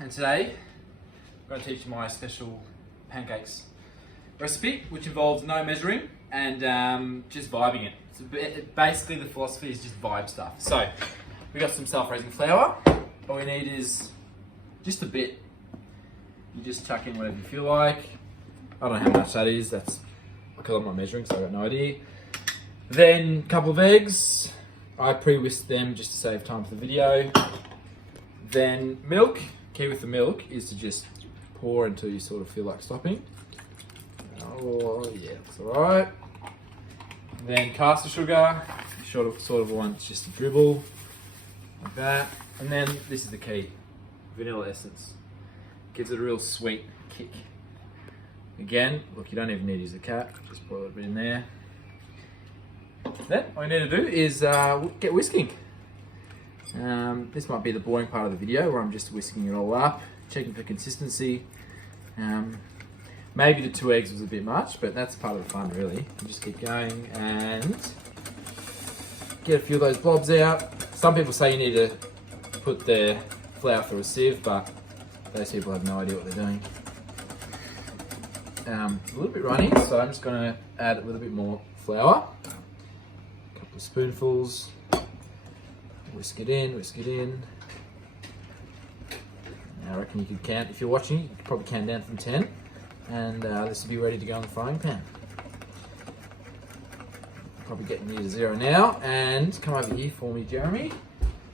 And today I'm going to teach you my special pancakes recipe, which involves no measuring and just vibing it. So basically the philosophy is just vibe stuff. So we got some self-raising flour. All we need is just a bit. You just chuck in whatever you feel like. I don't know how much that is. That's because I'm not measuring, so I've got no idea. Then a couple of eggs. I pre-whisked them just to save time for the video. Then milk. Key with the milk is to just pour until you sort of feel like stopping. Oh yeah, that's alright. Then caster sugar. You sort of want just a dribble like that. And then this is the key, vanilla essence. Gives it a real sweet kick. Again, look, you don't even need to use a cap. Just pour a little bit in there. Then all you need to do is get whisking. This might be the boring part of the video where I'm just whisking it all up, checking for consistency. Maybe the 2 eggs was a bit much, but that's part of the fun really. You just keep going and get a few of those blobs out. Some people say you need to put the flour through a sieve, but those people have no idea what they're doing. A little bit runny, so I'm just going to add a little bit more flour. A couple of spoonfuls. Whisk it in, whisk it in. Now I reckon you could count, if you're watching, you could probably count down from 10. And this will be ready to go in the frying pan. Probably getting near to 0 now. And come over here for me, Jeremy.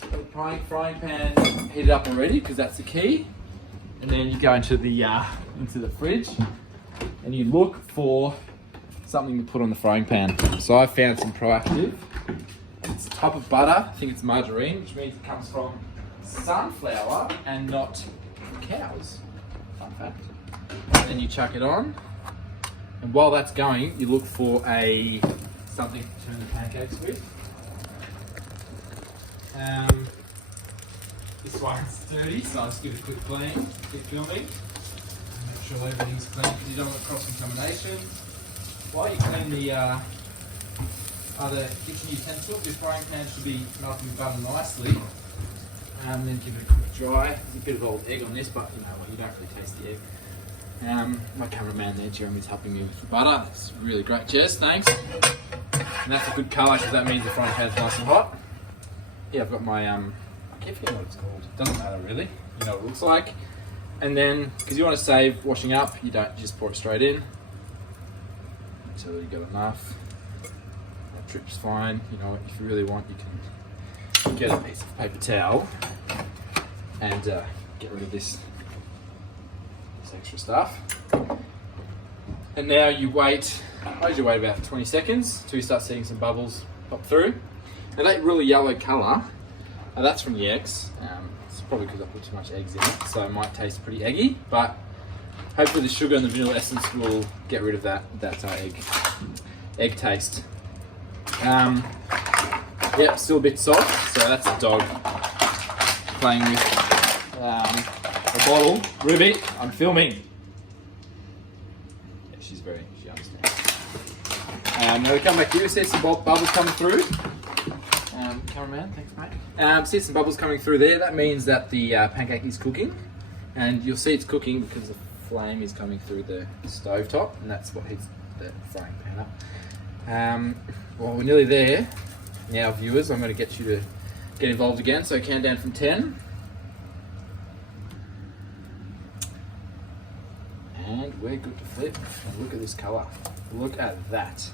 Got the frying pan heated up already, because that's the key. And then you go into the fridge and you look for something to put on the frying pan. So I found some Proactive. It's a type of butter, I think it's margarine, which means it comes from sunflower and not cows. Fun fact. And then you chuck it on. And while that's going, you look for something to turn the pancakes with. This one's dirty, so I'll just give it a quick clean, keep filming. Make sure everything's clean because you don't want cross-contamination. While you clean the other kitchen utensils, your frying pan should be melting butter nicely. And then give it a quick dry. There's a bit of old egg on this, but you know what, you don't really taste the egg. My cameraman there, Jeremy's helping me with the butter. That's really great, Jez, thanks. And that's a good colour because that means the frying pan's nice and hot. Yeah, I've got my, I can't forget what it's called. Doesn't matter really, you know what it looks like. And then, because you want to save washing up, you don't just pour it straight in until you've got enough. That drip's fine. You know, if you really want, you can get a piece of paper towel and get rid of this extra stuff. And now you wait, I usually wait about 20 seconds until you start seeing some bubbles pop through. Now that really yellow colour, that's from the eggs. It's probably because I put too much eggs in it, so it might taste pretty eggy, but hopefully the sugar and the vanilla essence will get rid of that egg taste. Yep, still a bit soft, so that's a dog playing with a bottle. Ruby, I'm filming. Yeah, she understands. Now we come back here, we see some bubbles coming through. Cameraman, thanks mate. See some bubbles coming through there, that means that the pancake is cooking. And you'll see it's cooking because the flame is coming through the stove top, and that's what heats the frying pan up. Well, we're nearly there. Now viewers, I'm going to get you to get involved again, so count down from 10. And we're good to flip. And look at this colour. Look at that.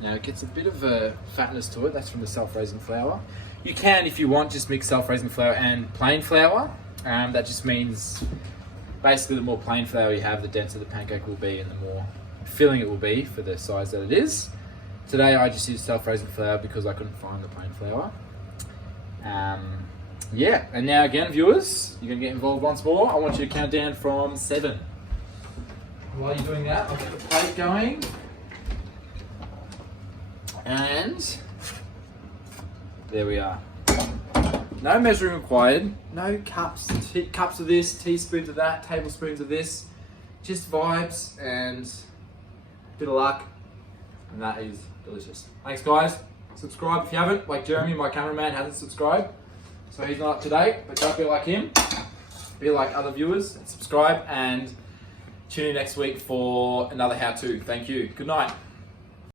Now it gets a bit of a fatness to it, that's from the self-raising flour. You can, if you want, just mix self-raising flour and plain flour. That just means basically the more plain flour you have, the denser the pancake will be and the more filling it will be for the size that it is. Today I just used self-raising flour because I couldn't find the plain flour. Yeah, and now again viewers, you're going to get involved once more. I want you to count down from 7. While you're doing that, I'll get the plate going. And there we are. No measuring required, no cups of this, teaspoons of that, tablespoons of this. Just vibes and a bit of luck, and that is delicious. Thanks guys. Subscribe if you haven't. Like Jeremy, my cameraman, hasn't subscribed, so he's not up to date, but don't be like him. be like other viewers, subscribe, and tune in next week for another how-to. Thank you. Good night.